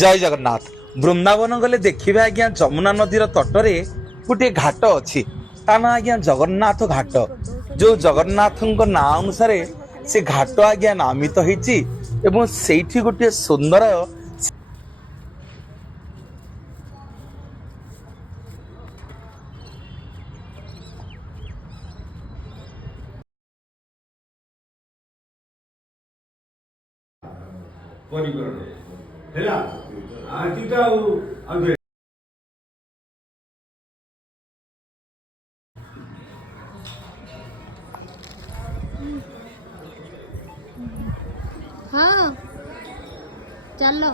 जय जगन्नाथ वृंदावन गले देखिए आज्ञा जमुना नदीर तटरे गोटे घाट अच्छी ता ना आज्ञा जगन्नाथ घाट जो जगन्नाथ ना अनुसार से घाट आज्ञा नामित होती एवं सेठी गोटे सुंदर ହେଲା ଆଜିଟା ଆଉ हाँ चलो